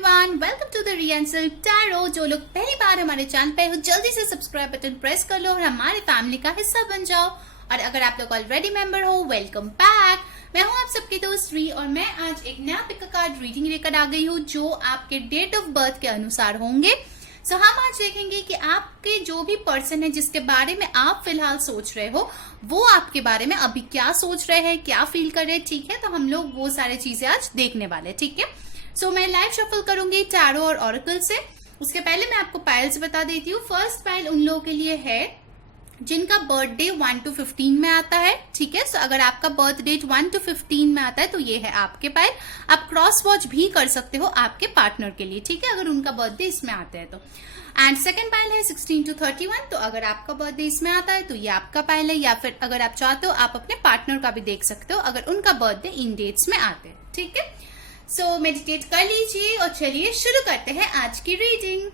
Everyone, welcome to the रियंसल tarot. जो लोग पहली बार हमारे चैनल पे हो, जल्दी से सब्सक्राइब बटन प्रेस कर लो और हमारे फैमिली का हिस्सा बन जाओ। और अगर आप लोग ऑलरेडी मेंबर हो, वेलकम बैक। मैं हूं आप सबकी दोस्त री और मैं आज एक नया पिक कार्ड रीडिंग लेकर आ गई हूँ जो आपके डेट ऑफ बर्थ के अनुसार होंगे। सो हम आज देखेंगे कि आपके जो भी पर्सन है जिसके बारे में आप फिलहाल सोच रहे हो, वो आपके बारे में अभी क्या सोच रहे हैं, क्या फील कर रहे हैं। ठीक है, तो हम लोग वो सारी चीजें आज देखने वाले। ठीक है, सो मैं लाइव शफल करूंगी टैरो और ऑरेकल से। उसके पहले मैं आपको पाइल्स बता देती हूँ। फर्स्ट पाइल उन लोगों के लिए है जिनका बर्थडे 1 to 15 में आता है। ठीक है, सो अगर आपका बर्थ डेट 1 to 15 में आता है तो ये है आपके पाइल। आप क्रॉस वॉच भी कर सकते हो आपके पार्टनर के लिए। ठीक है, अगर उनका बर्थडे इसमें आता है तो। एंड सेकंड पाइल है 16 to 31। तो अगर आपका बर्थडे इसमें आता है तो ये आपका पाइल है, या फिर अगर आप चाहते हो आप अपने पार्टनर का भी देख सकते हो अगर उनका बर्थडे इन डेट्स में आते हैं। ठीक है, सो मेडिटेट कर लीजिए और चलिए शुरू करते हैं आज की रीडिंग।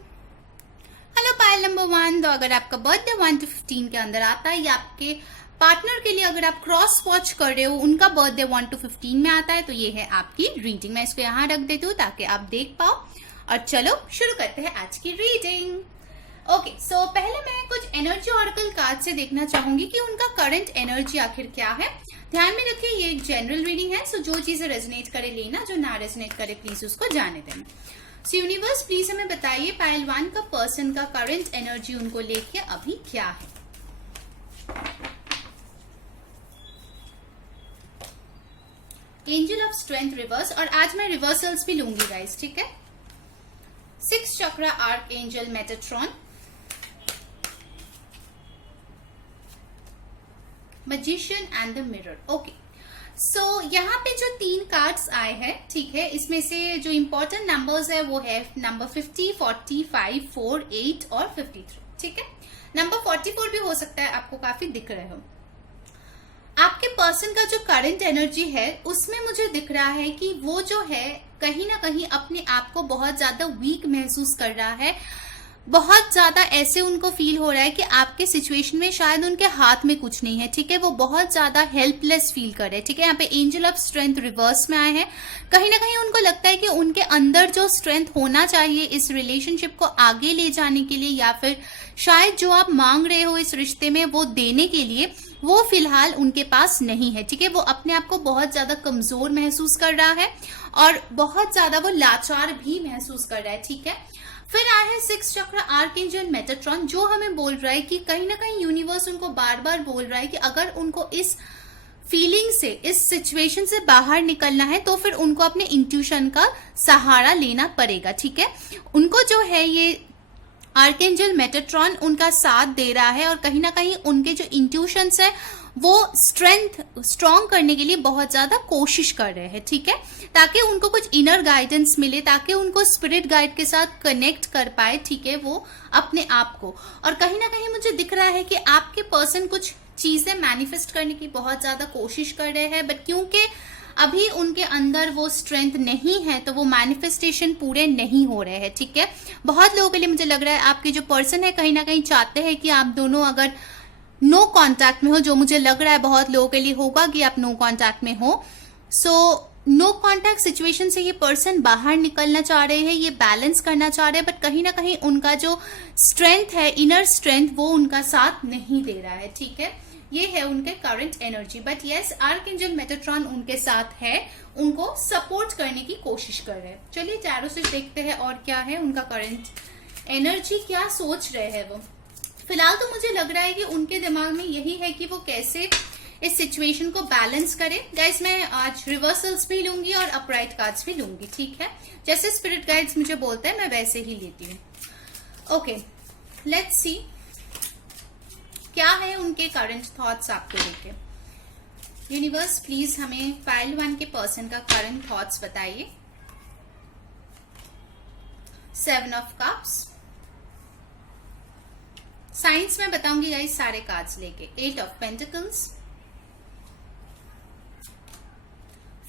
Hello pile number 1। तो अगर आपका बर्थडे 1 to 15 के अंदर आता है या आपके पार्टनर के लिए अगर आप क्रॉस वॉच कर रहे हो, उनका बर्थडे 1 to 15 में आता है तो ये है आपकी रीडिंग। मैं इसको यहाँ रख देती हूँ ताकि आप देख पाओ। और चलो शुरू करते हैं आज की रीडिंग। ओके, सो पहले मैं कुछ एनर्जी ऑरेकल कार्ड से देखना चाहूंगी कि उनका करंट एनर्जी आखिर क्या है। ध्यान में रखिए ये एक जनरल रीडिंग है, सो जो चीजें रेजोनेट करे लेना, जो ना रेजोनेट करे प्लीज उसको जाने देना। सो यूनिवर्स प्लीज हमें बताइए पाइल 1 का पर्सन का करंट एनर्जी उनको लेके अभी क्या है। एंजल ऑफ स्ट्रेंथ रिवर्स, और आज मैं रिवर्सल्स भी लूंगी गाइस। ठीक है, 6 chakra arch angel Metatron, magician and the mirror. Okay, so यहाँ पे जो 3 कार्ड्स आए हैं, ठीक है, इसमें से जो इंपॉर्टेंट नंबर्स है वो है नंबर 50, 45, 4, 8 और 53। ठीक है, नंबर 44 भी हो सकता है, आपको काफी दिख रहे हो। आपके पर्सन का जो करंट एनर्जी है उसमें मुझे दिख रहा है कि वो जो है कहीं ना कहीं अपने आप को बहुत ज्यादा वीक महसूस कर रहा है। बहुत ज्यादा ऐसे उनको फील हो रहा है कि आपके सिचुएशन में शायद उनके हाथ में कुछ नहीं है। ठीक है, वो बहुत ज्यादा हेल्पलेस फील कर रहे हैं। ठीक है, यहाँ पे एंजल ऑफ स्ट्रेंथ रिवर्स में आए हैं। कहीं ना कहीं उनको लगता है कि उनके अंदर जो स्ट्रेंथ होना चाहिए इस रिलेशनशिप को आगे ले जाने के लिए, या फिर शायद जो आप मांग रहे हो इस रिश्ते में वो देने के लिए, वो फिलहाल उनके पास नहीं है। ठीक है, वो अपने आप को बहुत ज्यादा कमजोर महसूस कर रहा है और बहुत ज्यादा वो लाचार भी महसूस कर रहा है। ठीक है, फिर आया है 6 चक्र आर्कएंजल मेटाट्रॉन, जो हमें बोल रहा है कि कहीं ना कहीं यूनिवर्स उनको बार बार बोल रहा है कि अगर उनको इस फीलिंग से, इस सिचुएशन से बाहर निकलना है तो फिर उनको अपने इंट्यूशन का सहारा लेना पड़ेगा। ठीक है, उनको जो है ये आर्कएंजल मेटाट्रॉन उनका साथ दे रहा है और कहीं ना कहीं उनके जो इंट्यूशंस है वो स्ट्रॉन्ग करने के लिए बहुत ज्यादा कोशिश कर रहे हैं। ठीक है, ताकि उनको कुछ इनर गाइडेंस मिले, ताकि उनको स्पिरिट गाइड के साथ कनेक्ट कर पाए। ठीक है, वो अपने आप को। और कहीं ना कहीं मुझे दिख रहा है कि आपके पर्सन कुछ चीजें मैनिफेस्ट करने की बहुत ज्यादा कोशिश कर रहे हैं, बट क्योंकि अभी उनके अंदर वो स्ट्रेंथ नहीं है तो वो मैनिफेस्टेशन पूरे नहीं हो रहे हैं। ठीक है, बहुत लोगों के लिए मुझे लग रहा है आपके जो पर्सन है कहीं ना कहीं चाहते हैं कि आप दोनों अगर नो कांटेक्ट में हो, जो मुझे लग रहा है बहुत लोगों के लिए होगा कि आप नो कांटेक्ट में हो। सो नो कांटेक्ट सिचुएशन से ये पर्सन बाहर निकलना चाह रहे हैं, ये बैलेंस करना चाह रहे हैं, बट कहीं ना कहीं उनका जो स्ट्रेंथ है, इनर स्ट्रेंथ, वो उनका साथ नहीं दे रहा है। ठीक है, ये है उनके current energy. But yes, archangel Metatron उनके साथ है, उनको सपोर्ट करने की कोशिश कर रहे हैं। चलिए टैरो से देखते हैं और क्या है उनका करंट एनर्जी, क्या सोच रहे हैं वो। फिलहाल तो मुझे लग रहा है कि उनके दिमाग में यही है कि वो कैसे इस सिचुएशन को बैलेंस करें। गाइस, मैं आज रिवर्सल्स भी लूंगी और अपराइट कार्ड्स भी लूंगी। ठीक है, जैसे स्पिरिट गाइड्स मुझे बोलते हैं मैं वैसे ही लेती हूँ। ओके, लेट्स सी क्या है उनके करंट थॉट्स आपको लेके। यूनिवर्स प्लीज हमें पाइल 1 के पर्सन का करंट थॉट्स बताइए। 7 ऑफ कप्स, साइंस में बताऊंगी गाइस सारे कार्ड्स लेके। 8 of pentacles,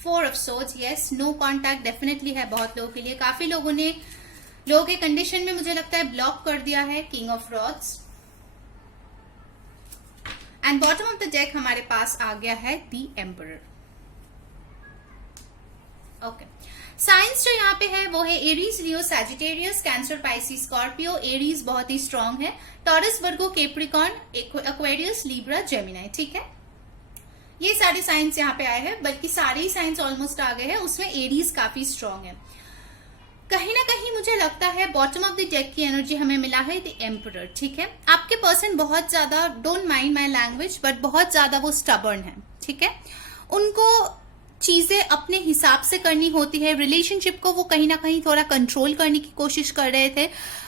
4 of swords. Yes, no contact definitely है बहुत लोगों के लिए। काफी लोगों के कंडीशन में मुझे लगता है ब्लॉक कर दिया है। King of rods and bottom of the deck हमारे पास आ गया है द एम्परर। ओके, साइंस जो यहाँ पे है वो है Aries, Leo, Sagittarius, Cancer, Pisces, Scorpio. Aries बहुत ही स्ट्रांग है, Taurus, Virgo, Capricorn, Aquarius, Libra, Gemini. ठीक है, ये सारे साइंस यहाँ पे आए हैं, बल्कि सारे ही साइंस ऑलमोस्ट आ गए हैं, उसमें एरीज काफी स्ट्रांग है। कहीं ना कहीं मुझे लगता है बॉटम ऑफ द डेक की एनर्जी हमें मिला है द एम्परर। ठीक है, आपके पर्सन बहुत ज्यादा, don't mind my language, but बहुत ज्यादा वो स्टबर्न है। ठीक है, उनको चीजें अपने हिसाब से करनी होती है। रिलेशनशिप को वो कहीं ना कहीं थोड़ा कंट्रोल करने की कोशिश कर रहे थे।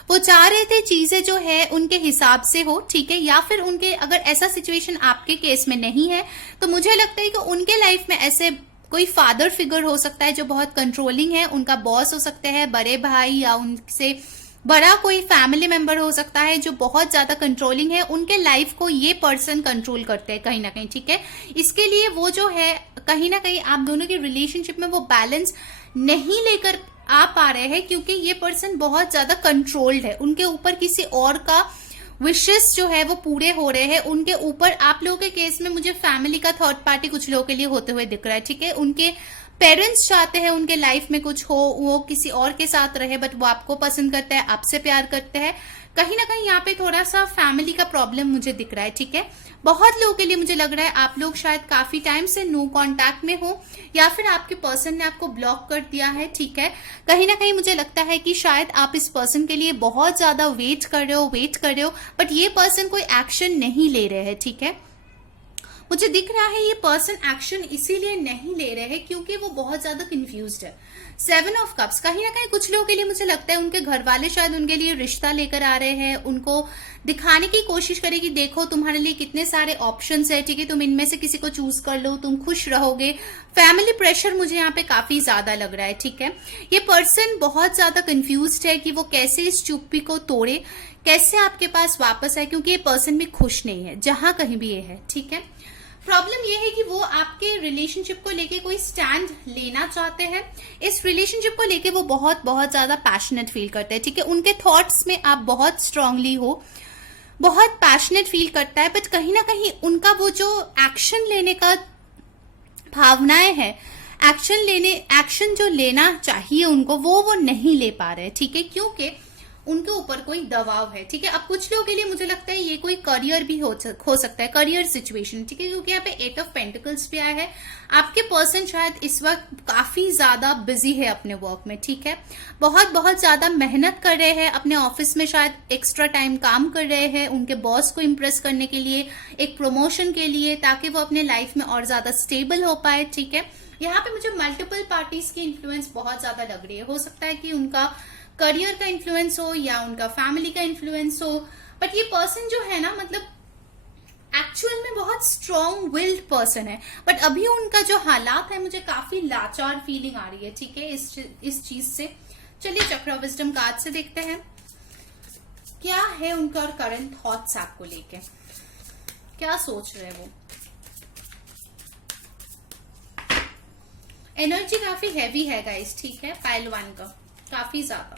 वो चाह रहे थे चीजें जो है उनके हिसाब से हो। ठीक है, या फिर उनके अगर ऐसा सिचुएशन आपके केस में नहीं है तो मुझे लगता है कि उनके लाइफ में ऐसे कोई फादर फिगर हो सकता है जो बहुत कंट्रोलिंग है, उनका बॉस हो सकते हैं, बड़े भाई या उनसे बड़ा कोई फैमिली मेंबर हो सकता है जो बहुत ज्यादा कंट्रोलिंग है। उनके लाइफ को ये पर्सन कंट्रोल करते हैं कहीं ना कहीं। ठीक है, इसके लिए वो जो है कहीं ना कहीं आप दोनों के रिलेशनशिप में वो बैलेंस नहीं लेकर आ पा रहे हैं, क्योंकि ये पर्सन बहुत ज्यादा कंट्रोल्ड है। उनके ऊपर किसी और का विशेस जो है वो पूरे हो रहे हैं उनके ऊपर। आप लोगों के केस में मुझे फैमिली का थर्ड पार्टी कुछ लोगों के लिए होते हुए दिख रहा है। ठीक है, उनके पेरेंट्स चाहते हैं उनके लाइफ में कुछ हो, वो किसी और के साथ रहे, बट वो आपको पसंद करते हैं, आपसे प्यार करते हैं। कहीं ना कहीं यहाँ पे थोड़ा सा फैमिली का प्रॉब्लम मुझे दिख रहा है। ठीक है, बहुत लोगों के लिए मुझे लग रहा है आप लोग शायद काफी टाइम से नो कांटेक्ट में हो, या फिर आपके पर्सन ने आपको ब्लॉक कर दिया है। ठीक है, कहीं ना कहीं मुझे लगता है कि शायद आप इस पर्सन के लिए बहुत ज्यादा वेट कर रहे हो, बट ये पर्सन कोई एक्शन नहीं ले रहे हैं। ठीक है, मुझे दिख रहा है ये पर्सन एक्शन इसीलिए नहीं ले रहे हैं क्योंकि वो बहुत ज्यादा कंफ्यूज्ड है। 7 ऑफ कप्स, कहीं ना कहीं कुछ लोगों के लिए मुझे लगता है उनके घर वाले शायद उनके लिए रिश्ता लेकर आ रहे हैं, उनको दिखाने की कोशिश करें कि देखो तुम्हारे लिए कितने सारे ऑप्शंस है। ठीक है, तुम इनमें से किसी को चूज कर लो, तुम खुश रहोगे। फैमिली प्रेशर मुझे यहाँ पे काफी ज्यादा लग रहा है। ठीक है, ये पर्सन बहुत ज्यादा कंफ्यूज्ड है कि वो कैसे इस चुप्पी को तोड़े, कैसे आपके पास वापस आए, क्योंकि ये पर्सन भी खुश नहीं है जहां कहीं भी ये है। ठीक है, प्रॉब्लम ये है कि वो आपके रिलेशनशिप को लेके कोई स्टैंड लेना चाहते हैं। इस रिलेशनशिप को लेके वो बहुत बहुत ज्यादा पैशनेट फील करते हैं। ठीक है, उनके थॉट्स में आप बहुत स्ट्रांगली हो, बहुत पैशनेट फील करता है, बट कहीं ना कहीं उनका वो जो एक्शन लेने का भावनाएं है, एक्शन जो लेना चाहिए उनको, वो नहीं ले पा रहे। ठीक है, क्योंकि उनके ऊपर कोई दबाव है। ठीक है, अब कुछ लोगों के लिए मुझे लगता है ये कोई करियर भी हो सकता है, करियर सिचुएशन। ठीक है, क्योंकि यहाँ पे 8 ऑफ पेंटिकल्स भी आया है। आपके पर्सन शायद इस वक्त काफी ज्यादा बिजी है अपने वर्क में। ठीक है, बहुत बहुत ज्यादा मेहनत कर रहे हैं अपने ऑफिस में, शायद एक्स्ट्रा टाइम काम कर रहे हैं उनके बॉस को इम्प्रेस करने के लिए, एक प्रमोशन के लिए, ताकि वो अपने लाइफ में और ज्यादा स्टेबल हो पाए। ठीक है, यहाँ पे मुझे मल्टीपल पार्टीज की इन्फ्लुएंस बहुत ज्यादा लग रही है। हो सकता है कि उनका करियर का इन्फ्लुएंस हो या उनका फैमिली का इन्फ्लुएंस हो, बट ये पर्सन जो है ना, मतलब एक्चुअल में बहुत स्ट्रॉन्ग विल्ड पर्सन है, बट अभी उनका जो हालात है मुझे काफी लाचार फीलिंग आ रही है। ठीक है, इस चीज से। चलिए चक्र विजडम कार्ड से देखते हैं क्या है उनका और करंट थॉट्स आपको लेके, क्या सोच रहे हैं वो। एनर्जी काफी हैवी है गाइस। ठीक है, पाइल 1 का काफी ज्यादा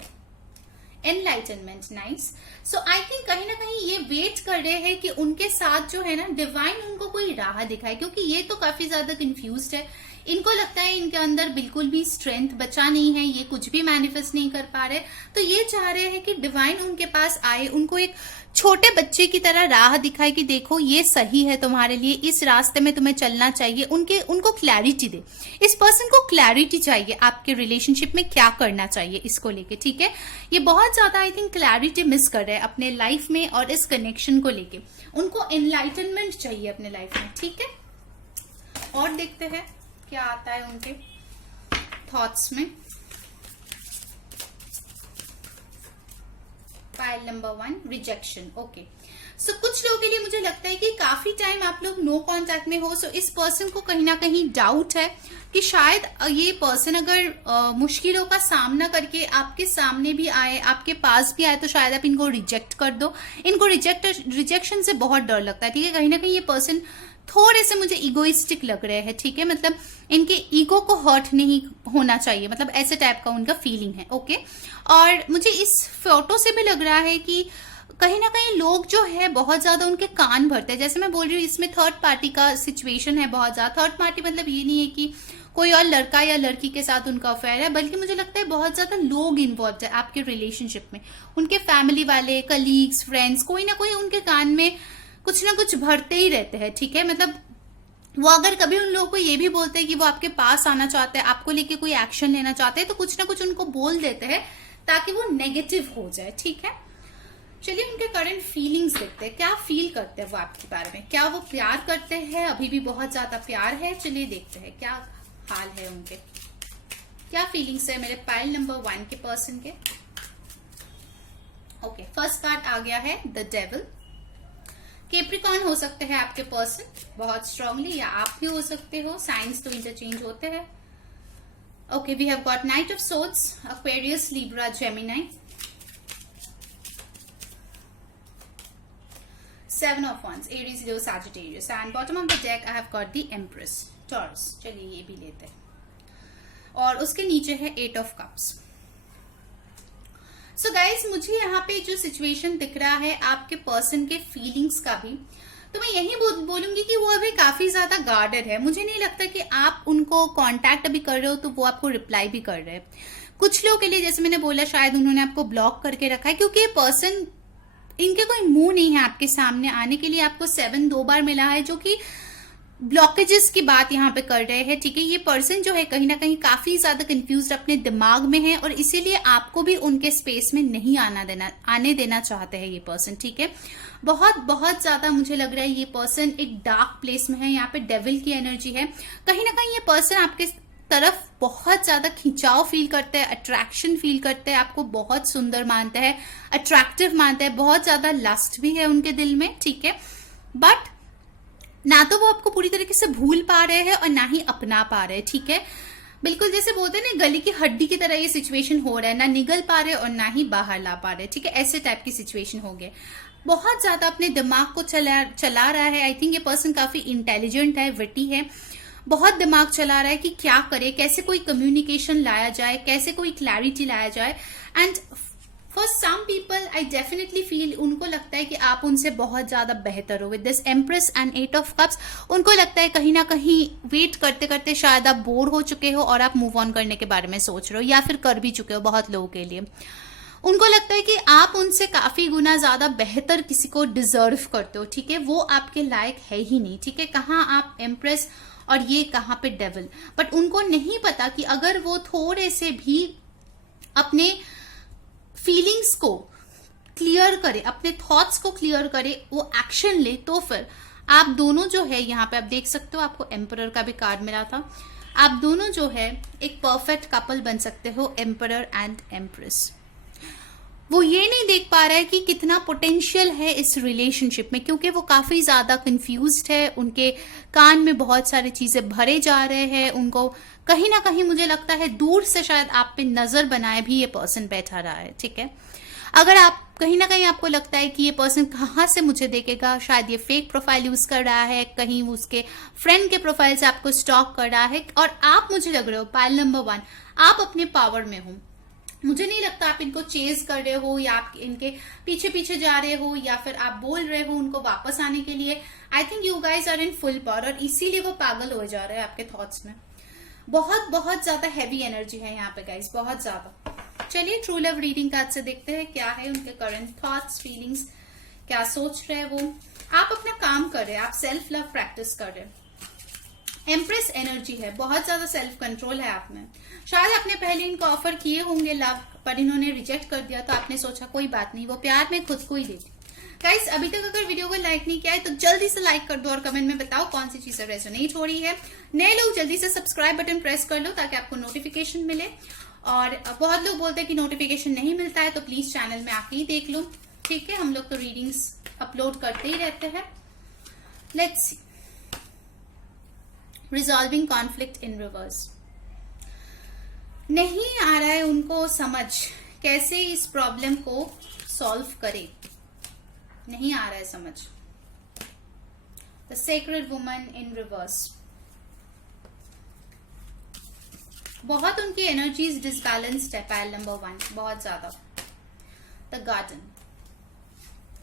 enlightenment, nice. So I think कहीं ना कहीं ये वेट कर रहे हैं कि उनके साथ जो है ना डिवाइन उनको कोई राह दिखाए, क्योंकि ये तो काफी ज्यादा कंफ्यूज्ड है। इनको लगता है इनके अंदर बिल्कुल भी स्ट्रेंथ बचा नहीं है, ये कुछ भी मैनिफेस्ट नहीं कर पा रहे, तो ये चाह रहे हैं कि डिवाइन उनके पास आए, उनको एक छोटे बच्चे की तरह राह दिखाए कि देखो ये सही है तुम्हारे लिए, इस रास्ते में तुम्हें चलना चाहिए। उनको क्लैरिटी दे। इस पर्सन को क्लैरिटी चाहिए आपके रिलेशनशिप में क्या करना चाहिए इसको लेके। ठीक है, ये बहुत ज्यादा आई थिंक क्लैरिटी मिस कर रहे हैं अपने लाइफ में और इस कनेक्शन को लेके। उनको एनलाइटनमेंट चाहिए अपने लाइफ में। ठीक है, और देखते हैं क्या आता है उनके थॉट्स में। File number 1, rejection. ओके, सो कुछ लोगों के लिए मुझे लगता है कि काफी टाइम आप लोग नो कांटेक्ट में हो, सो इस पर्सन को कहीं ना कहीं डाउट है कि शायद ये पर्सन अगर मुश्किलों का सामना करके आपके सामने भी आए, आपके पास भी आए, तो शायद आप इनको रिजेक्ट कर दो। इनको रिजेक्शन से बहुत डर लगता है। ठीक है, कहीं ना कहीं ये पर्सन थोड़े से मुझे इगोइस्टिक लग रहे हैं। ठीक है, मतलब इनके ईगो को हर्ट नहीं होना चाहिए, मतलब ऐसे टाइप का उनका फीलिंग है। ओके, और मुझे इस फोटो से भी लग रहा है कि कहीं ना कहीं लोग जो है बहुत ज्यादा उनके कान भरते हैं। जैसे मैं बोल रही हूँ इसमें थर्ड पार्टी का सिचुएशन है बहुत ज्यादा। थर्ड पार्टी मतलब ये नहीं है कि कोई और लड़का या लड़की के साथ उनका अफेयर है, बल्कि मुझे लगता है बहुत ज्यादा लोग इन्वॉल्व है आपके रिलेशनशिप में, उनके फैमिली वाले, कलीग्स, फ्रेंड्स, कोई ना कोई उनके कान में कुछ ना कुछ भरते ही रहते हैं, ठीक है। मतलब वो अगर कभी उन लोगों को ये भी बोलते हैं कि वो आपके पास आना चाहते हैं, आपको लेके कोई एक्शन लेना चाहते हैं, तो कुछ ना कुछ उनको बोल देते हैं ताकि वो नेगेटिव हो जाए, ठीक है। चलिए उनके करंट फीलिंग्स देखते हैं, क्या फील करते हैं वो आपके बारे में, क्या वो प्यार करते हैं, अभी भी बहुत ज्यादा प्यार है। चलिए देखते हैं क्या हाल है उनके, क्या फीलिंग्स है मेरे पाइल नंबर 1 के पर्सन के। ओके, फर्स्ट कार्ड आ गया है द डेविल। कैप्रिकॉर्न हो सकते हैं आपके पर्सन बहुत स्ट्रांगली, या आप भी हो सकते हो, साइंस तो इंटरचेंज होते हैं। Okay, we have got knight of swords, Aquarius, Libra, Gemini, 7 of Wands, Aries, Leo, Sagittarius, and bottom of the deck I have got the Empress, Taurus। चलिए ये भी लेते हैं, और उसके नीचे है 8 of Cups। सो गाइज, मुझे यहाँ पे जो सिचुएशन दिख रहा है आपके पर्सन के फीलिंग्स का भी, तो मैं यही बोलूंगी कि वो अभी काफी ज्यादा गार्डेड है। मुझे नहीं लगता कि आप उनको कांटेक्ट अभी कर रहे हो तो वो आपको रिप्लाई भी कर रहे हैं। कुछ लोगों के लिए, जैसे मैंने बोला, शायद उन्होंने आपको ब्लॉक करके रखा है, क्योंकि ये पर्सन, इनके कोई मुंह नहीं है आपके सामने आने के लिए। आपको 7 2 बार मिला है, जो कि ब्लॉकेजेस की बात यहाँ पे कर रहे हैं, ठीक है। ये पर्सन जो है कहीं ना कहीं काफी ज्यादा कंफ्यूज्ड अपने दिमाग में है, और इसीलिए आपको भी उनके स्पेस में नहीं आने देना चाहते हैं ये पर्सन, ठीक है। बहुत बहुत ज्यादा मुझे लग रहा है ये पर्सन एक डार्क प्लेस में है, यहाँ पे डेविल की एनर्जी है। कहीं ना कहीं ये पर्सन आपके तरफ बहुत ज्यादा खिंचाव फील करते हैं, अट्रैक्शन फील करते हैं, आपको बहुत सुंदर मानते हैं, अट्रैक्टिव मानते हैं, बहुत ज्यादा लस्ट भी है उनके दिल में, ठीक है। बट ना तो वो आपको पूरी तरीके से भूल पा रहे हैं और ना ही अपना पा रहे हैं, ठीक है। बिल्कुल जैसे बोलते हैं ना, गली की हड्डी की तरह ये सिचुएशन हो रहा है, ना निगल पा रहे और ना ही बाहर ला पा रहे, ठीक है। ऐसे टाइप की सिचुएशन हो गया। बहुत ज्यादा अपने दिमाग को चला रहा है। आई थिंक ये पर्सन काफी इंटेलिजेंट है, विटी है, बहुत दिमाग चला रहा है कि क्या करे, कैसे कोई कम्युनिकेशन लाया जाए, कैसे कोई क्लैरिटी लाया जाए। And for some people I definitely feel, उनको लगता है कि आप उनसे बहुत ज्यादा बेहतर हो। With this empress and 8 of Cups, उनको लगता है कहीं ना कहीं वेट करते करते शायद आप बोर हो चुके हो और आप मूव ऑन करने के बारे में सोच रहे हो, या फिर कर भी चुके हो बहुत लोगों के लिए। उनको लगता है कि आप उनसे काफी गुना ज्यादा बेहतर किसी को डिजर्व करते हो, ठीक है। वो आपके लायक है ही नहीं, ठीक है। कहाँ आप एम्प्रेस और ये कहाँ पे डेविल। बट उनको नहीं पता कि अगर वो थोड़े से भी अपने फीलिंग्स को क्लियर करे, अपने थॉट्स को क्लियर करे, वो एक्शन ले, तो फिर आप दोनों जो है, यहाँ पे आप देख सकते हो, आपको एम्परर का भी कार्ड मिला था, आप दोनों जो है एक परफेक्ट कपल बन सकते हो, एम्परर एंड एम्प्रेस। वो ये नहीं देख पा रहा है कि कितना पोटेंशियल है इस रिलेशनशिप में, क्योंकि वो काफी ज्यादा कंफ्यूज्ड है, उनके कान में बहुत सारी चीजें भरे जा रहे हैं। उनको कहीं ना कहीं मुझे लगता है दूर से शायद आप पे नजर बनाए भी ये पर्सन बैठा रहा है, ठीक है। अगर आप कहीं ना कहीं आपको लगता है कि ये पर्सन कहाँ से मुझे देखेगा, शायद ये फेक प्रोफाइल यूज कर रहा है, कहीं उसके फ्रेंड के प्रोफाइल से आपको स्टॉक कर रहा है, और आप मुझे लग रहे हो पाइल नंबर 1, आप अपने पावर में हो। मुझे नहीं लगता आप इनको चेज कर रहे हो, या आप इनके पीछे पीछे जा रहे हो, या फिर आप बोल रहे हो उनको वापस आने के लिए। I think you guys are in full power, और इसीलिए वो पागल हो जा रहे हैं आपके थॉट्स में। बहुत बहुत ज्यादा हैवी एनर्जी है यहाँ पे गाइज, बहुत ज्यादा। चलिए ट्रू लव रीडिंग कार्ड से देखते हैं क्या है उनके करंट थॉट्स, फीलिंग्स, क्या सोच रहे हैं वो। आप अपना काम कर रहे हैं, आप सेल्फ लव प्रैक्टिस कर रहे हैं। एम्प्रेस एनर्जी है, बहुत ज्यादा सेल्फ कंट्रोल है आप में। शायद आपने पहले इनको ऑफर किए होंगे लव, पर इन्होंने रिजेक्ट कर दिया, तो आपने सोचा कोई बात नहीं, वो प्यार में खुद को ही देती। गाइस, अभी तक अगर वीडियो को लाइक नहीं किया है तो जल्दी से लाइक कर दो, और कमेंट में बताओ कौन सी चीजें रेजोनेट हो रही है। नए लोग जल्दी से सब्सक्राइब बटन प्रेस कर लो ताकि आपको नोटिफिकेशन मिले। और बहुत लोग बोलते हैं कि नोटिफिकेशन नहीं मिलता है, तो प्लीज चैनल में आके ही देख लो, ठीक है। हम लोग तो रीडिंग्स अपलोड करते ही रहते हैं। Let's see, resolving conflict in reverse. नहीं आ रहा है उनको समझ, कैसे इस प्रॉब्लम को सॉल्व करे, नहीं आ रहा है समझ। The sacred woman in reverse, बहुत उनकी एनर्जीज डिसबैलेंस्ड है पाइल नंबर 1, बहुत ज्यादा। The garden,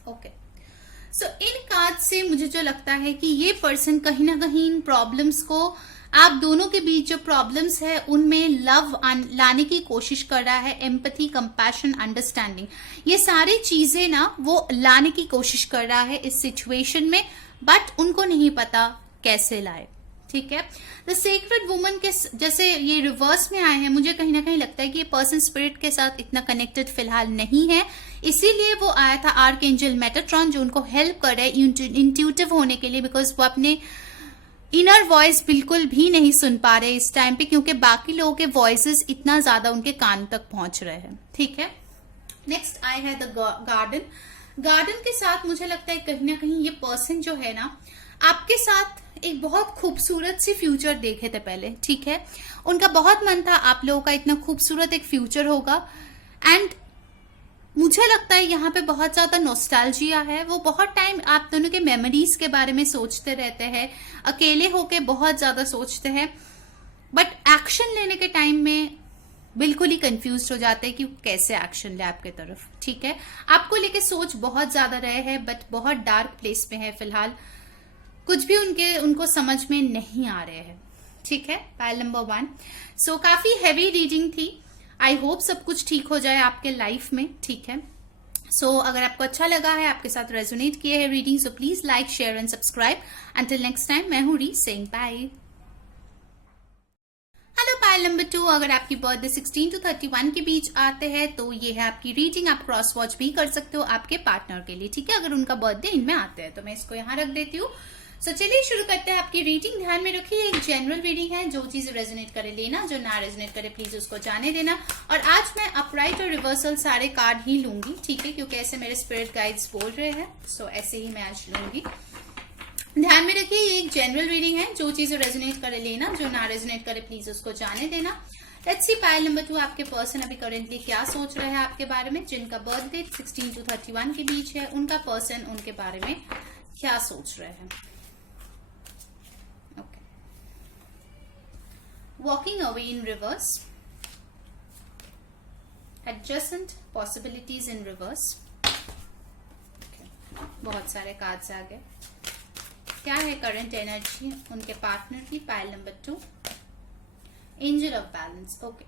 okay. So in card से मुझे जो लगता है कि ये पर्सन कहीं ना कहीं इन प्रॉब्लम्स को आप दोनों के बीच जो प्रॉब्लम्स है उनमें लव लाने की कोशिश कर रहा है, एम्पैथी, कंपैशन, अंडरस्टैंडिंग, ये सारी चीजें ना वो लाने की कोशिश कर रहा है इस सिचुएशन में, बट उनको नहीं पता कैसे लाए। ठीक है, द सेक्रेड वुमन के जैसे ये रिवर्स में आए हैं, मुझे कहीं ना कहीं लगता है कि ये पर्सन स्पिरिट के साथ इतना कनेक्टेड फिलहाल नहीं है, इसीलिए वो आया था आर्कएंजल मेटाट्रॉन, जो उनको हेल्प कर रहा है इंट्यूटिव होने के लिए, बिकॉज वो अपने इनर वॉइस बिल्कुल भी नहीं सुन पा रहे इस टाइम पे, क्योंकि बाकी लोगों के वॉइसेस इतना ज्यादा उनके कान तक पहुंच रहे हैं। ठीक है, नेक्स्ट आई है द गार्डन। गार्डन के साथ मुझे लगता है कहीं ना कहीं ये पर्सन जो है ना आपके साथ एक बहुत खूबसूरत सी फ्यूचर देखे थे पहले। ठीक है, उनका बहुत मन था आप लोगों का इतना खूबसूरत एक फ्यूचर होगा, एंड मुझे लगता है यहाँ पे बहुत ज्यादा नॉस्टैल्जिया है। वो बहुत टाइम आप दोनों के मेमोरीज के बारे में सोचते रहते हैं, अकेले होके बहुत ज्यादा सोचते हैं, बट एक्शन लेने के टाइम में बिल्कुल ही कंफ्यूज हो जाते हैं कि कैसे एक्शन ले आपके तरफ। ठीक है, आपको लेके सोच बहुत ज्यादा रहे हैं, बट बहुत डार्क प्लेस में है फिलहाल, कुछ भी उनको समझ में नहीं आ रहे हैं। ठीक है, पाइल नंबर 1। सो काफी हैवी रीडिंग थी, आई होप सब कुछ ठीक हो जाए आपके लाइफ में। ठीक है, सो अगर आपको अच्छा लगा है, आपके साथ रेजोनेट किए है reading, so please like, share and subscribe. Until next time, मैं हूं री saying bye. Hello pile number 2, अगर आपकी बर्थडे 16 to 31 के बीच आते हैं तो ये है आपकी रीडिंग। आप क्रॉस वॉच भी कर सकते हो आपके पार्टनर के लिए। ठीक है, अगर उनका बर्थडे इनमें आते हैं तो मैं इसको यहाँ रख देती हूँ। सो चलिए शुरू करते हैं आपकी रीडिंग। ध्यान में रखिए एक जनरल रीडिंग है, जो चीज रेजोनेट करे लेना, जो ना रेजोनेट करे प्लीज उसको जाने देना। और आज मैं अपराइट और रिवर्सल सारे कार्ड ही लूंगी। ठीक है, क्योंकि ऐसे मेरे स्पिरिट गाइड्स बोल रहे हैं, सो ऐसे ही मैं आज लूंगी। ध्यान में रखिए ये एक जनरल रीडिंग है, जो चीज रेजोनेट करे लेना, जो ना रेजोनेट करे प्लीज उसको जाने देना। लेट्स सी पाइल नंबर 2, आपके पर्सन अभी करेंटली क्या सोच रहे हैं आपके बारे में। जिनका बर्थ डेट 16 to 31 के बीच है, उनका पर्सन उनके बारे में क्या सोच रहे हैं। Walking away in reverse, adjacent possibilities in reverse. Okay. बहुत सारे कार्ड्स आ गए। क्या है करंट एनर्जी उनके पार्टनर की, pile number 2, angel of balance. Okay,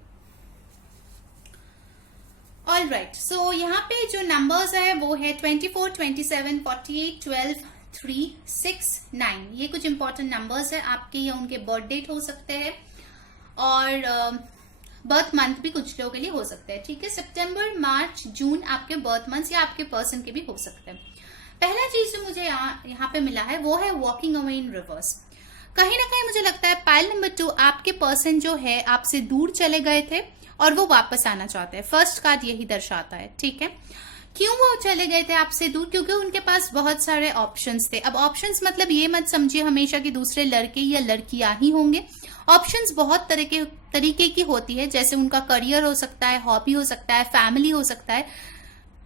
all right. So यहाँ पे जो नंबर्स है वो है 24, 27, 48, 12, 3, 6, 9। ये कुछ इंपॉर्टेंट नंबर्स है आपके या उनके बर्थ डेट हो सकते हैं, और बर्थ मंथ भी कुछ लोगों के लिए हो सकता है। ठीक है, सितंबर, मार्च, जून आपके बर्थ मंथ या आपके पर्सन के भी हो सकते हैं। पहला चीज जो मुझे यहाँ पे मिला है वो है वॉकिंग अवे इन रिवर्स। कहीं ना कहीं मुझे लगता है पाइल नंबर 2 आपके पर्सन जो है आपसे दूर चले गए थे और वो वापस आना चाहते हैं। फर्स्ट कार्ड यही दर्शाता है। ठीक है, क्यों वो चले गए थे आपसे दूर? क्योंकि उनके पास बहुत सारे ऑप्शंस थे। अब ऑप्शंस मतलब ये मत समझिए हमेशा कि दूसरे लड़के या लड़कियां ही होंगे। ऑप्शंस बहुत तरीके की होती है, जैसे उनका करियर हो सकता है, हॉबी हो सकता है, फैमिली हो सकता है।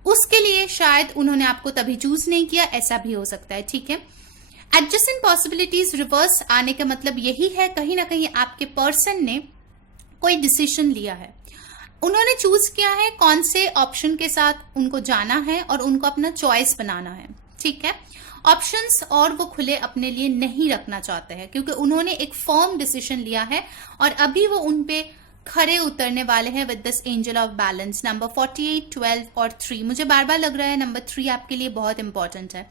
उसके लिए शायद उन्होंने आपको तभी चूज नहीं किया, ऐसा भी हो सकता है। ठीक है, एडजस्टेंट पॉसिबिलिटीज रिवर्स आने का मतलब यही है, कहीं ना कहीं आपके पर्सन ने कोई डिसीजन लिया है, उन्होंने चूज किया है कौन से ऑप्शन के साथ उनको जाना है और उनको अपना चॉइस बनाना है। ठीक है, ऑप्शंस और वो खुले अपने लिए नहीं रखना चाहते हैं, क्योंकि उन्होंने एक फर्म डिसीजन लिया है और अभी वो उन पे खरे उतरने वाले हैं with this angel of balance. Number 48, 12 और 3, मुझे बार बार लग रहा है नंबर 3 आपके लिए बहुत इंपॉर्टेंट है,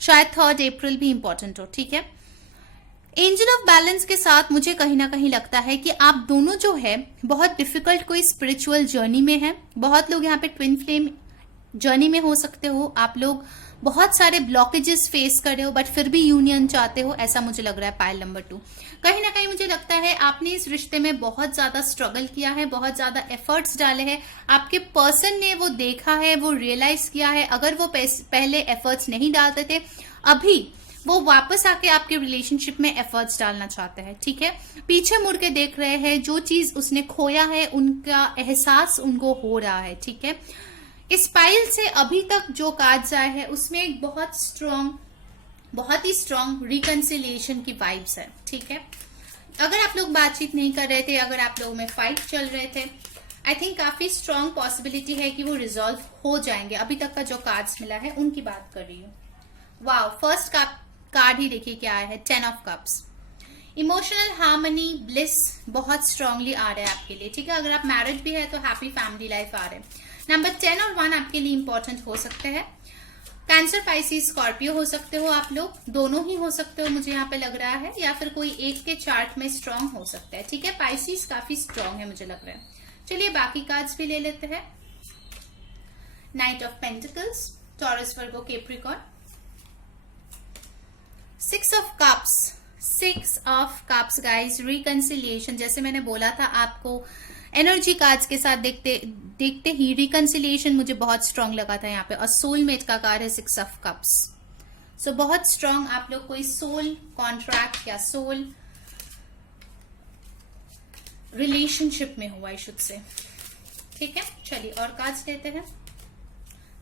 शायद 3 अप्रैल भी इंपॉर्टेंट हो। ठीक है, एंजल ऑफ बैलेंस के साथ मुझे कहीं ना कहीं लगता है कि आप दोनों जो है बहुत डिफिकल्ट कोई स्पिरिचुअल जर्नी में है। बहुत लोग यहाँ पे ट्विन फ्लेम जर्नी में हो सकते हो, आप लोग बहुत सारे ब्लॉकेजेस फेस कर रहे हो बट फिर भी यूनियन चाहते हो, ऐसा मुझे लग रहा है पाइल नंबर 2। कहीं ना कहीं मुझे लगता है आपने इस रिश्ते में बहुत ज्यादा स्ट्रगल किया है, बहुत ज्यादा एफर्ट्स डाले हैं, आपके पर्सन ने वो देखा है, वो रियलाइज किया है। अगर वो पहले एफर्ट्स नहीं डालते थे, अभी वो वापस आके आपके रिलेशनशिप में एफर्ट्स डालना चाहते हैं। ठीक है, पीछे मुड़ के देख रहे हैं, जो चीज उसने खोया है उनका एहसास उनको हो रहा है। ठीक है, इस पाइल से अभी तक जो कार्ड्स आए हैं उसमें एक बहुत ही स्ट्रॉन्ग रिकंसिलिएशन की वाइब्स है। ठीक है, अगर आप लोग बातचीत नहीं कर रहे थे, अगर आप लोगों में फाइट चल रहे थे, आई थिंक काफी स्ट्रॉन्ग पॉसिबिलिटी है कि वो रिजॉल्व हो जाएंगे। अभी तक का जो कार्ड्स मिला है उनकी बात कर रही हूँ। वाओ, फर्स्ट कार्ड ही देखिए क्या आया है, 10 of cups. Emotional harmony, bliss बहुत स्ट्रांगली आ रहा है आपके लिए, ठीक है। अगर आप मैरिड भी है तो हैप्पी फैमिली लाइफ आ रहे हैं। नंबर 10 और 1 आपके लिए इंपॉर्टेंट हो सकते हैं। कैंसर, पाइसिस, स्कॉर्पियो हो सकते हो आप लोग, दोनों ही हो सकते हो मुझे यहाँ पे लग रहा है, या फिर कोई एक के चार्ट में स्ट्रांग हो सकता है, ठीक है। पाइसिस काफी स्ट्रांग है मुझे लग रहा है। चलिए बाकी कार्ड्स भी ले लेते हैं। Night of pentacles, taurus, Virgo, Capricorn. 6 of cups, 6 of cups guys, reconciliation. जैसे मैंने बोला था आपको, एनर्जी कार्ड्स के साथ देखते देखते ही रिकंसिलिएशन मुझे बहुत स्ट्रांग लगा था यहाँ पे, और सोलमेट का कार्ड है 6 ऑफ कप्स। सो बहुत स्ट्रांग आप लोग कोई सोल कॉन्ट्रैक्ट या सोल रिलेशनशिप में हुआ, आई शुड से, ठीक है। चलिए और कार्ड्स लेते हैं।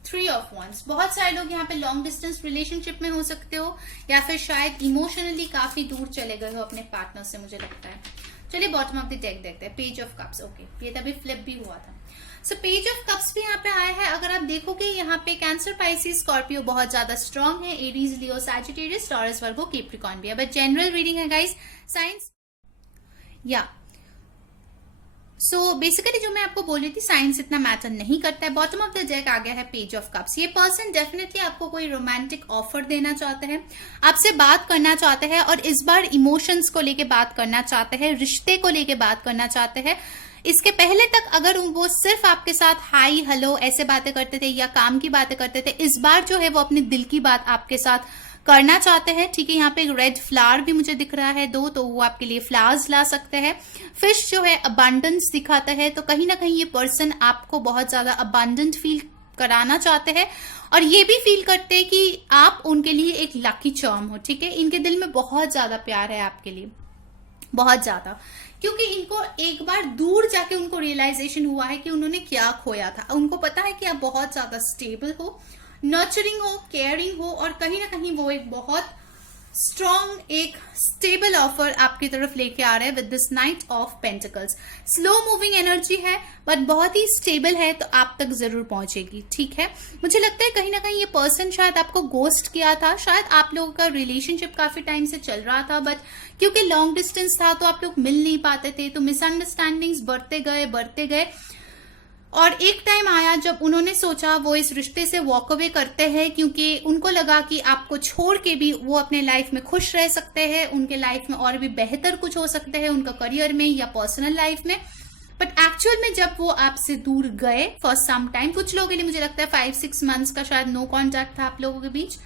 3 ऑफ वंस, बहुत सारे लोग यहाँ पे लॉन्ग डिस्टेंस रिलेशनशिप में हो सकते हो, या फिर शायद इमोशनली काफी दूर चले गए हो अपने पार्टनर से, मुझे लगता है। चलिए बॉटम ऑफ द डेक देखते हैं। पेज ऑफ कप्स, ओके, ये तभी फ्लिप भी हुआ था। सो पेज ऑफ कप्स भी यहाँ पे आया है। अगर आप देखोगे यहाँ पे कैंसर, पाइसिस, स्कॉर्पियो बहुत ज्यादा स्ट्रांग है, Aries, Leo, Sagittarius, taurus, Virgo, Capricorn भी है, बट जनरल रीडिंग है गाइस, साइंस या सो बेसिकली जो मैं आपको बोल रही थी, साइंस इतना मैटर नहीं करता है। बॉटम ऑफ द डेक आ गया है पेज ऑफ कप्स। ये पर्सन डेफिनेटली आपको कोई रोमांटिक ऑफर देना चाहते हैं, आपसे बात करना चाहते हैं, और इस बार इमोशंस को लेके बात करना चाहते हैं, रिश्ते को लेके बात करना चाहते हैं। इसके पहले तक अगर वो सिर्फ आपके साथ हाई हेलो ऐसे बातें करते थे या काम की बातें करते थे, इस बार जो है वो अपने दिल की बात आपके साथ करना चाहते हैं, ठीक है। यहाँ पे एक रेड फ्लावर भी मुझे दिख रहा है 2, तो वो आपके लिए फ्लावर्स ला सकते हैं। फिश जो है अबंडेंस दिखाता है, तो कहीं ना कहीं ये पर्सन आपको बहुत ज्यादा अबंडेंट फील कराना चाहते हैं, और ये भी फील करते हैं कि आप उनके लिए एक लकी चार्म हो, ठीक है। इनके दिल में बहुत ज्यादा प्यार है आपके लिए, बहुत ज्यादा, क्योंकि इनको एक बार दूर जाके उनको रियलाइजेशन हुआ है कि उन्होंने क्या खोया था। उनको पता है कि आप बहुत ज्यादा स्टेबल हो, नर्चरिंग हो, केयरिंग हो, और कहीं ना कहीं वो एक बहुत स्ट्रॉन्ग एक स्टेबल ऑफर आपकी तरफ लेके आ रहे हैं with this night of pentacles. Slow moving energy है बट बहुत ही स्टेबल है, तो आप तक जरूर पहुंचेगी, ठीक है। मुझे लगता है कहीं ना कहीं ये पर्सन शायद आपको गोस्ट किया था, शायद आप लोगों का रिलेशनशिप काफी टाइम से चल रहा था, बट क्योंकि लॉन्ग डिस्टेंस था तो आप लोग मिल नहीं पाते थे, तो मिसअंडरस्टैंडिंग्स बढ़ते गए, और एक टाइम आया जब उन्होंने सोचा वो इस रिश्ते से वॉक अवे करते हैं, क्योंकि उनको लगा कि आपको छोड़ के भी वो अपने लाइफ में खुश रह सकते हैं, उनके लाइफ में और भी बेहतर कुछ हो सकते हैं, उनका करियर में या पर्सनल लाइफ में। बट एक्चुअल में जब वो आपसे दूर गए फॉर सम टाइम, कुछ लोगों के लिए मुझे लगता है 5-6 मंथ्स का शायद नो कॉन्टैक्ट था आप लोगों के बीच,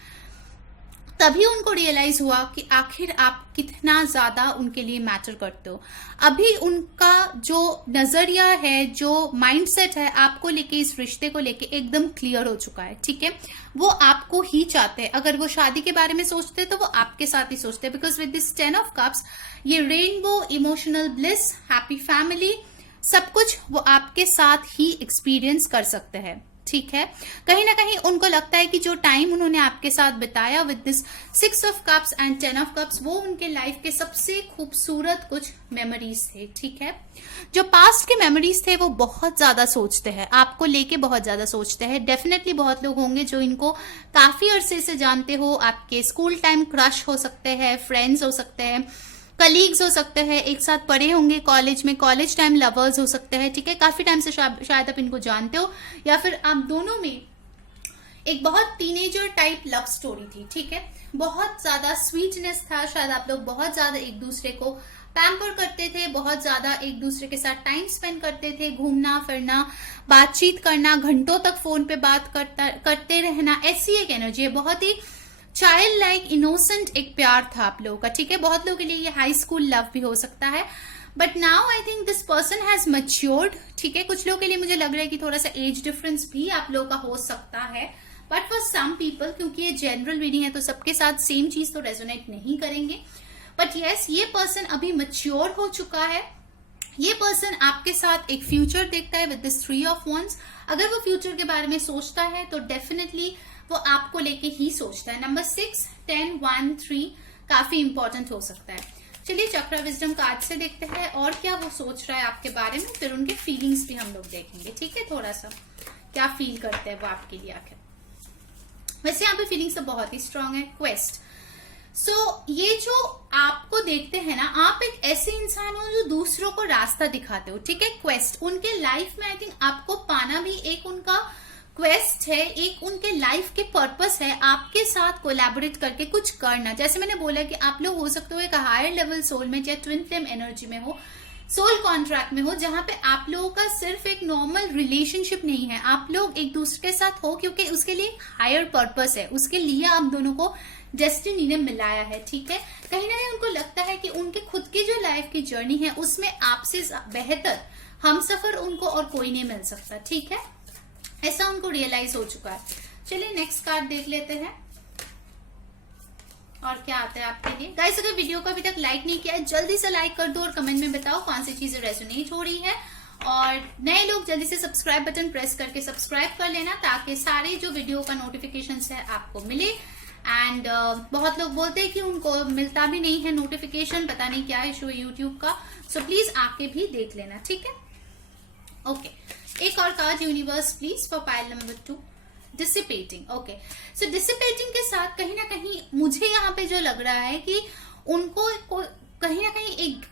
तभी उनको रियलाइज हुआ कि आखिर आप कितना ज्यादा उनके लिए मैटर करते हो। अभी उनका जो नजरिया है, जो माइंडसेट है आपको लेके, इस रिश्ते को लेके एकदम क्लियर हो चुका है, ठीक है। वो आपको ही चाहते हैं। अगर वो शादी के बारे में सोचते हैं तो वो आपके साथ ही सोचते हैं, because with this 10 of cups ये rainbow, emotional bliss, happy family, सब कुछ वो आपके साथ ही एक्सपीरियंस कर सकते हैं, ठीक है। कहीं ना कहीं उनको लगता है कि जो टाइम उन्होंने आपके साथ बिताया with this 6 of cups and 10 of cups, वो उनके लाइफ के सबसे खूबसूरत कुछ मेमोरीज थे, ठीक है। जो पास्ट के मेमोरीज थे वो बहुत ज्यादा सोचते हैं, आपको लेके बहुत ज्यादा सोचते हैं। डेफिनेटली बहुत लोग होंगे जो इनको काफी अरसे से जानते हो, आपके स्कूल टाइम क्रश हो सकते हैं, फ्रेंड्स हो सकते हैं, कलीग्स हो सकते हैं, एक साथ पढ़े होंगे कॉलेज में, कॉलेज टाइम लवर्स हो सकते हैं, ठीक है। काफी टाइम से शायद आप इनको जानते हो, या फिर आप दोनों में एक बहुत टीनेजर टाइप लव स्टोरी थी, ठीक है। बहुत ज्यादा स्वीटनेस था, शायद आप लोग बहुत ज्यादा एक दूसरे को पैम्पर करते थे, बहुत ज्यादा एक दूसरे के साथ टाइम स्पेंड करते थे, घूमना फिरना, बातचीत करना, घंटों तक फोन पे बात करते रहना, ऐसी एक एनर्जी है। बहुत ही चाइल्ड लाइक इनोसेंट एक प्यार था आप लोगों का, ठीक है। बहुत लोगों के लिए ये हाई स्कूल लव भी हो सकता है, but now I think this person has matured, ठीक है। कुछ लोगों के लिए मुझे लग रहा है कि थोड़ा सा एज डिफरेंस भी आप लोगों का हो सकता है, बट फॉर सम पीपल, क्योंकि ये जनरल रीडिंग है तो सबके साथ सेम चीज तो रेजोनेट नहीं करेंगे, बट यस ये पर्सन अभी मैच्योर हो चुका है। ये पर्सन आपके साथ एक फ्यूचर देखता है विद दिस 3 ऑफ वंस। अगर वो फ्यूचर के बारे में सोचता है तो डेफिनेटली वो आपको लेके ही सोचता है। नंबर 6, 10, 1, 3 काफी इंपॉर्टेंट हो सकता है। चलिए चक्रा विजडम कार्ड से देखते हैं और क्या वो सोच रहा है आपके बारे में, फिर उनके फीलिंग्स भी हम लोग देखेंगे, ठीक है। थोड़ा सा क्या फील करते हैं वो आपके लिए आखिर। वैसे यहाँ पे फीलिंग्स तो बहुत ही स्ट्रांग है। क्वेस्ट, ये जो आपको देखते हैं ना, आप एक ऐसे इंसान हो जो दूसरों को रास्ता दिखाते हो, ठीक है। क्वेस्ट उनके लाइफ में आई थिंक आपको पाना भी एक उनका क्वेस्ट है, एक उनके लाइफ के पर्पस है, आपके साथ कोलैबोरेट करके कुछ करना। जैसे मैंने बोला कि आप लोग हो सकते हो एक हायर लेवल सोलमेट या ट्विन फ्लेम एनर्जी में हो, सोल कॉन्ट्रैक्ट में हो, जहां पे आप लोगों का सिर्फ एक नॉर्मल रिलेशनशिप नहीं है, आप लोग एक दूसरे के साथ हो क्योंकि उसके लिए हायर पर्पस है, उसके लिए आप दोनों को डेस्टिनी ने मिलाया है, ठीक है। कहीं ना कहीं उनको लगता है कि उनके खुद की जो लाइफ की जर्नी है उसमें आपसे बेहतर हमसफर उनको और कोई नहीं मिल सकता, ठीक है। ऐसा उनको रियलाइज हो चुका है। चलिए नेक्स्ट कार्ड देख लेते हैं और क्या आता है आपके लिए। गाइस अगर वीडियो को अभी तक लाइक नहीं किया है जल्दी से लाइक कर दो और कमेंट में बताओ कौन सी चीजें रेजोनेट हो रही है, और नए लोग जल्दी से सब्सक्राइब बटन प्रेस करके सब्सक्राइब कर लेना ताकि सारे जो वीडियो का नोटिफिकेशन है आपको मिले। एंड बहुत लोग बोलते हैं कि उनको मिलता भी नहीं है नोटिफिकेशन, पता नहीं क्या इशू है यूट्यूब का, सो प्लीज आके भी देख लेना, ठीक है। ओके, एक और card universe please for pile number 2, dissipating. Okay, so dissipating के साथ कहीं ना कहीं मुझे यहाँ पे जो लग रहा है कि उनको कहीं ना कहीं एक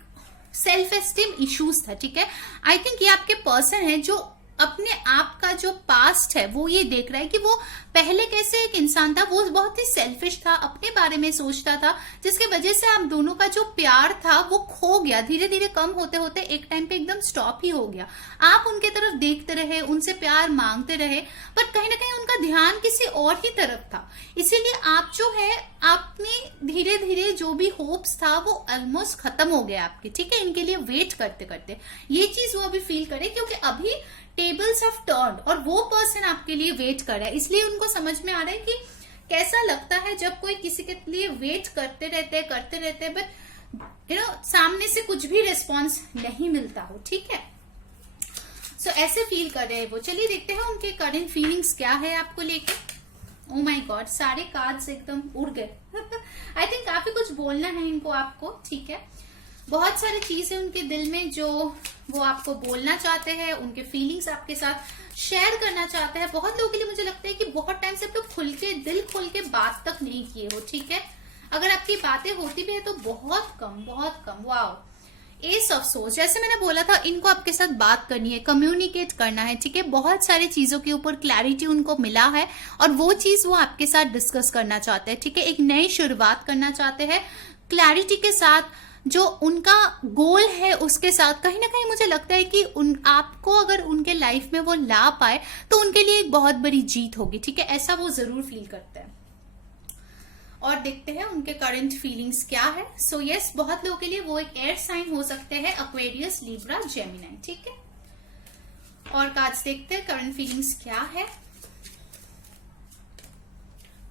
सेल्फ एस्टीम इश्यूज था, ठीक है। आई थिंक ये आपके पर्सन है जो अपने आप का जो पास्ट है वो ये देख रहा है कि वो पहले कैसे एक इंसान था, वो बहुत ही सेल्फिश था, अपने बारे में सोचता था, जिसकी वजह से आप दोनों का जो प्यार था वो खो गया, धीरे धीरे कम होते होते एक टाइम पे एकदम स्टॉप ही हो गया। आप उनके तरफ देखते रहे, उनसे प्यार मांगते रहे, पर कहीं ना कहीं उनका ध्यान किसी और ही तरफ था, इसीलिए आप जो है आपने धीरे धीरे जो भी होप्स था वो ऑलमोस्ट खत्म हो गया आपके, ठीक है। इनके लिए वेट करते करते ये चीज वो अभी फील करे क्योंकि अभी टेबल्स हैव टर्न्ड और वो पर्सन आपके लिए वेट कर रहा है, इसलिए उनको समझ में आ रहा है कि कैसा लगता है जब कोई किसी के लिए वेट करते रहते हैं बट सामने से कुछ भी रिस्पॉन्स नहीं मिलता हो, ठीक है। सो ऐसे फील कर रहे हैं वो। चलिए देखते हैं उनके करंट फीलिंग्स क्या है आपको लेके। ओ माय गॉड, सारे कार्ड्स एकदम उड़ गए। आई थिंक काफी कुछ बोलना है इनको आपको, ठीक है। बहुत सारी चीजें उनके दिल में जो वो आपको बोलना चाहते हैं, उनके फीलिंग्स आपके साथ शेयर करना चाहते हैं। बहुत लोगों के लिए मुझे लगता है कि बहुत टाइम से आप लोग खुल के दिल खोल के बात तक नहीं किए हो, ठीक है। अगर आपकी बातें होती भी है तो बहुत कम। वाओ, एस ऑफ सोर्ड्स, जैसे मैंने बोला था इनको आपके साथ बात करनी है, कम्युनिकेट करना है, ठीक है। बहुत सारी चीजों के ऊपर क्लैरिटी उनको मिला है और वो चीज वो आपके साथ डिस्कस करना चाहते हैं, ठीक है। एक नई शुरुआत करना चाहते हैं क्लैरिटी के साथ, जो उनका गोल है उसके साथ। कहीं ना कहीं मुझे लगता है कि आपको अगर उनके लाइफ में वो ला पाए तो उनके लिए एक बहुत बड़ी जीत होगी, ठीक है। ऐसा वो जरूर फील करते हैं। और देखते हैं उनके करंट फीलिंग्स क्या है। सो यस, बहुत लोगों के लिए वो एक एयर साइन हो सकते हैं, एक्वेरियस, लिब्रा, जेमिनी, ठीक है। और कार्ड्स देखते हैं करंट फीलिंग्स क्या है।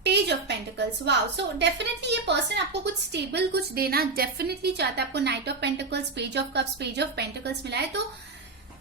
Page of pentacles, wow. So definitely ये पर्सन आपको कुछ स्टेबल कुछ देना डेफिनेटली चाहता है। आपको night of pentacles, page of cups, page of pentacles मिला है, तो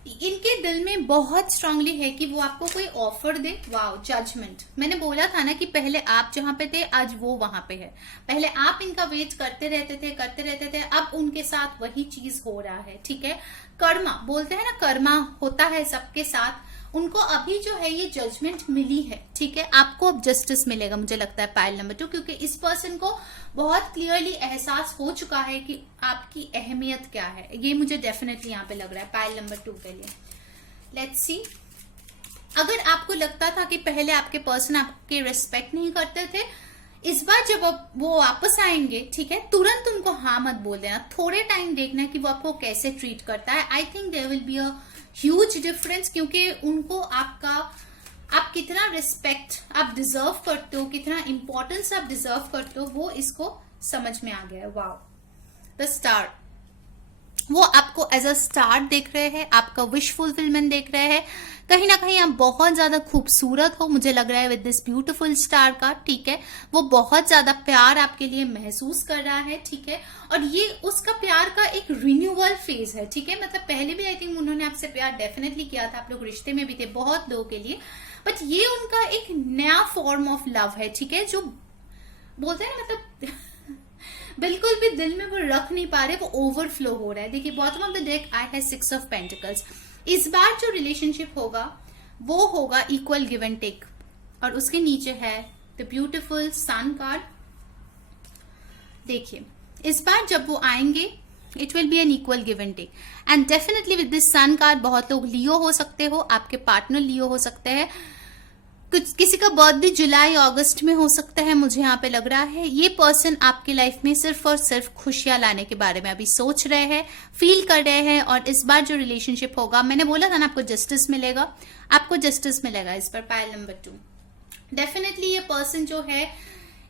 इनके दिल में बहुत स्ट्रांगली है कि वो आपको कोई ऑफर दे। Wow, judgement. मैंने बोला था ना कि पहले आप जहां पे थे आज वो वहां पे है, पहले आप इनका वेट करते रहते थे, अब उनके साथ वही चीज हो रहा है, ठीक है। कर्मा बोलते हैं ना, कर्मा होता है सबके साथ, उनको अभी जो है ये जजमेंट मिली है, ठीक है। आपको अब जस्टिस मिलेगा मुझे लगता है पाइल नंबर 2, क्योंकि इस पर्सन को बहुत क्लियरली एहसास हो चुका है कि आपकी अहमियत क्या है। ये मुझे डेफिनेटली यहाँ पे लग रहा है पाइल नंबर 2 के लिए। लेट्स सी, अगर आपको लगता था कि पहले आपके पर्सन आपके रिस्पेक्ट नहीं करते थे, इस बार जब वो वापस आएंगे, ठीक है, तुरंत उनको हाँ मत बोल देना, थोड़े टाइम देखना कि वो आपको कैसे ट्रीट करता है। I think there will be a huge difference, क्योंकि उनको आप कितना रिस्पेक्ट आप डिजर्व करते हो, कितना इंपॉर्टेंस आप डिजर्व करते हो, वो इसको समझ में आ गया है। वाओ, द स्टार, वो आपको एज अ स्टार देख रहे हैं, आपका विश फुलफिलमेंट देख रहे हैं। कहीं ना कहीं आप बहुत ज्यादा खूबसूरत हो मुझे लग रहा है विद दिस ब्यूटीफुल स्टार का, ठीक है। वो बहुत ज्यादा प्यार आपके लिए महसूस कर रहा है, ठीक है। और ये उसका प्यार का एक रिन्यूअल फेज है, ठीक है। मतलब पहले भी आई थिंक उन्होंने आपसे प्यार डेफिनेटली किया था, आप लोग रिश्ते में भी थे बहुत लोगों के लिए, बट ये उनका एक नया फॉर्म ऑफ लव है, ठीक है। जो बोलते हैं मतलब बिल्कुल भी दिल में वो रख नहीं पा रहे, वो ओवरफ्लो हो रहा है। देखिए bottom of the deck I have 6 of pentacles. इस बार जो रिलेशनशिप होगा वो होगा इक्वल गिव एंड टेक, और उसके नीचे है द ब्यूटीफुल सन कार्ड, देखिए इस बार जब वो आएंगे it will be an equal give and take, and definitely with this sun card बहुत लोग लियो हो सकते हो, आपके पार्टनर लियो हो सकते हैं, कुछ किसी का बर्थडे जुलाई अगस्त में हो सकता है, मुझे यहाँ पे लग रहा है। ये पर्सन आपकी लाइफ में सिर्फ और सिर्फ खुशियां लाने के बारे में अभी सोच रहे हैं, फील कर रहे हैं, और इस बार जो रिलेशनशिप होगा, मैंने बोला था ना आपको जस्टिस मिलेगा, आपको जस्टिस मिलेगा इस बार पाइल नंबर 2। डेफिनेटली ये पर्सन जो है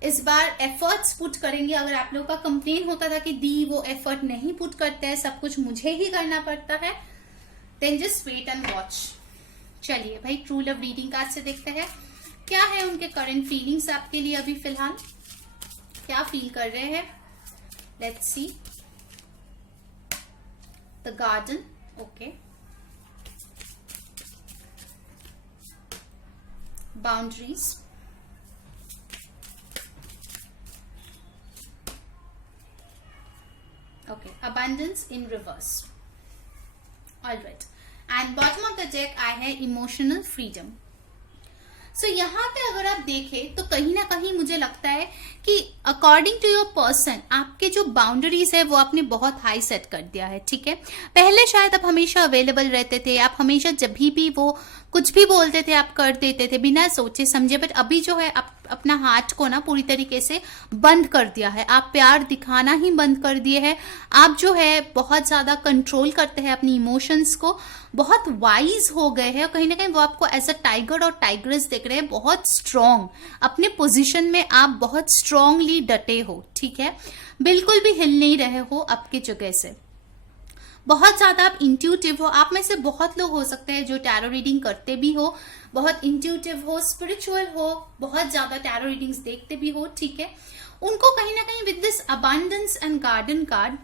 इस बार एफर्ट्स पुट करेंगे। अगर आप लोगों का कंप्लेन होता था कि दी वो एफर्ट नहीं पुट करते हैं, सब कुछ मुझे ही करना पड़ता है, then just wait and watch. चलिए भाई ट्रू लव रीडिंग कार्ड से देखते हैं क्या है उनके करंट फीलिंग्स आपके लिए अभी फिलहाल, क्या फील कर रहे हैं। Let's see the garden, okay, boundaries, okay, abundance in reverse, all right, and bottom of the deck I है emotional freedom। so यहाँ पे अगर आप देखें तो कहीं ना कहीं मुझे लगता है कि अकॉर्डिंग टू योर पर्सन आपके जो बाउंड्रीज है वो आपने बहुत हाई सेट कर दिया है, ठीक है। पहले शायद आप हमेशा अवेलेबल रहते थे, आप हमेशा जब भी वो कुछ भी बोलते थे आप कर देते थे बिना सोचे समझे, बट अभी जो है आप अपना हार्ट को ना पूरी तरीके से बंद कर दिया है, आप प्यार दिखाना ही बंद कर दिए हैं, आप जो है बहुत ज्यादा कंट्रोल करते हैं अपनी इमोशंस को, बहुत वाइज हो गए हैं, और कहीं ना कहीं वो आपको एज अ टाइगर और टाइग्रेस देख रहे हैं, बहुत स्ट्रांग अपने पोजीशन में, आप बहुत स्ट्रांगली डटे हो, ठीक है, बिल्कुल भी हिल नहीं रहे हो आपके जगह से, बहुत ज्यादा आप इंट्यूटिव हो। आप में से बहुत लोग हो सकते हैं जो टैरो रीडिंग करते भी हो, बहुत इंट्यूटिव हो, स्पिरिचुअल हो, बहुत ज्यादा टैरो रीडिंग्स देखते भी हो, ठीक है। उनको कहीं ना कहीं with this abundance and garden card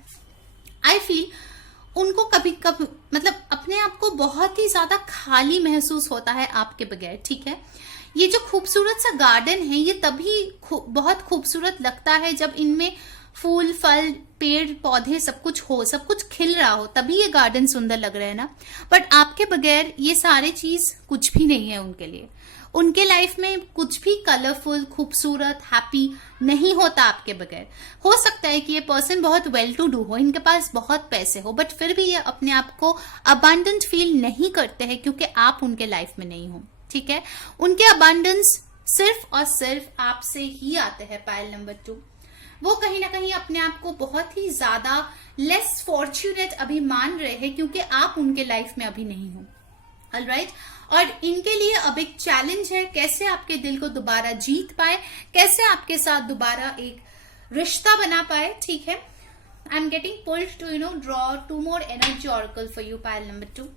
I feel उनको कभी कभी मतलब अपने आप को बहुत ही ज्यादा खाली महसूस होता है आपके बगैर, ठीक है। ये जो खूबसूरत सा गार्डन है ये तभी बहुत खूबसूरत लगता है जब इनमें फूल फल पेड़ पौधे सब कुछ हो, सब कुछ खिल रहा हो, तभी ये गार्डन सुंदर लग रहा है ना। बट आपके बगैर ये सारे चीज कुछ भी नहीं है उनके लिए, उनके लाइफ में कुछ भी कलरफुल खूबसूरत हैप्पी नहीं होता आपके बगैर। हो सकता है कि ये पर्सन बहुत वेल टू डू हो, इनके पास बहुत पैसे हो, बट फिर भी ये अपने आप को अबंडेंट फील नहीं करते हैं क्योंकि आप उनके लाइफ में नहीं हो, ठीक है। उनके अबंडेंस सिर्फ और सिर्फ आपसे ही आते हैं पाइल नंबर 2। वो कहीं ना कहीं अपने आप को बहुत ही ज्यादा लेस फॉर्च्यूनेट अभी मान रहे हैं क्योंकि आप उनके लाइफ में अभी नहीं हो, ऑलराइट। और इनके लिए अब एक चैलेंज है कैसे आपके दिल को दोबारा जीत पाए, कैसे आपके साथ दोबारा एक रिश्ता बना पाए, ठीक है। I am getting pulled to draw 2 more energy oracle for you pile number 2।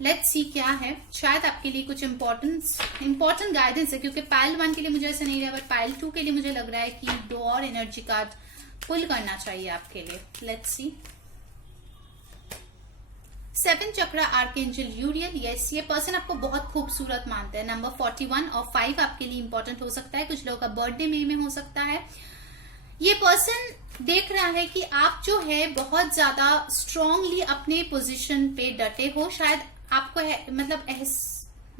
Let's see क्या है, शायद आपके लिए कुछ इंपॉर्टेंट गाइडेंस है क्योंकि पाइल 1 के लिए मुझे ऐसा नहीं रहा, बट पाइल 2 के लिए मुझे लग रहा है कि 2 और एनर्जी कार्ड पुल करना चाहिए आपके लिए। लेट्स सी 7 चक्र आर्कएंजल यूरियल, यस ये पर्सन आपको बहुत खूबसूरत मानता है। नंबर 41 और 5 आपके लिए इंपॉर्टेंट हो सकता है, कुछ लोगों का बर्थडे मई में हो सकता है। ये पर्सन देख रहा है कि आप जो है बहुत ज्यादा स्ट्रांगली अपने पोजीशन पे डटे हो, शायद आपको मतलब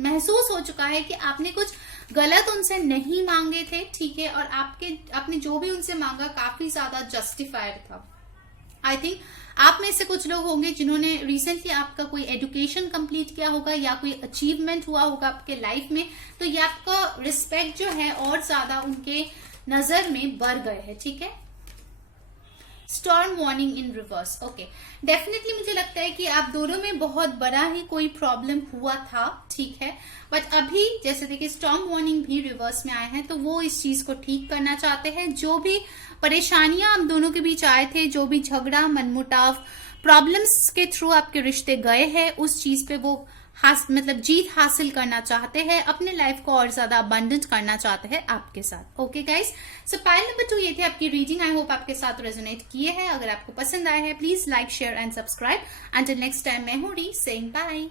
महसूस हो चुका है कि आपने कुछ गलत उनसे नहीं मांगे थे, ठीक है, और आपने जो भी उनसे मांगा काफी ज्यादा जस्टिफाइड था। आई थिंक आप में से कुछ लोग होंगे जिन्होंने रिसेंटली आपका कोई एजुकेशन कंप्लीट किया होगा या कोई अचीवमेंट हुआ होगा आपके लाइफ में, तो ये आपका रिस्पेक्ट जो है और ज्यादा उनके नजर में बढ़ गए हैं, ठीक है। स्टॉर्म वार्निंग इन रिवर्स, ओके, डेफिनेटली मुझे लगता है कि आप दोनों में बहुत बड़ा ही कोई प्रॉब्लम हुआ था, ठीक है, बट अभी जैसे देखिए स्टॉर्म वार्निंग भी रिवर्स में आए हैं, तो वो इस चीज को ठीक करना चाहते हैं। जो भी परेशानियां आप दोनों के बीच आए थे, जो भी झगड़ा मनमुटाव प्रॉब्लम्स के थ्रू आपके रिश्ते गए हैं, उस चीज पे वो मतलब जीत हासिल करना चाहते हैं, अपने लाइफ को और ज्यादा अबंडेंट करना चाहते हैं आपके साथ। ओके गाइस, सो पाइल नंबर 2 ये थी आपकी रीडिंग। आई होप आपके साथ रेजोनेट किए हैं। अगर आपको पसंद आया है please like share and subscribe. Until next time मैं हूँ री सेइंग बाय।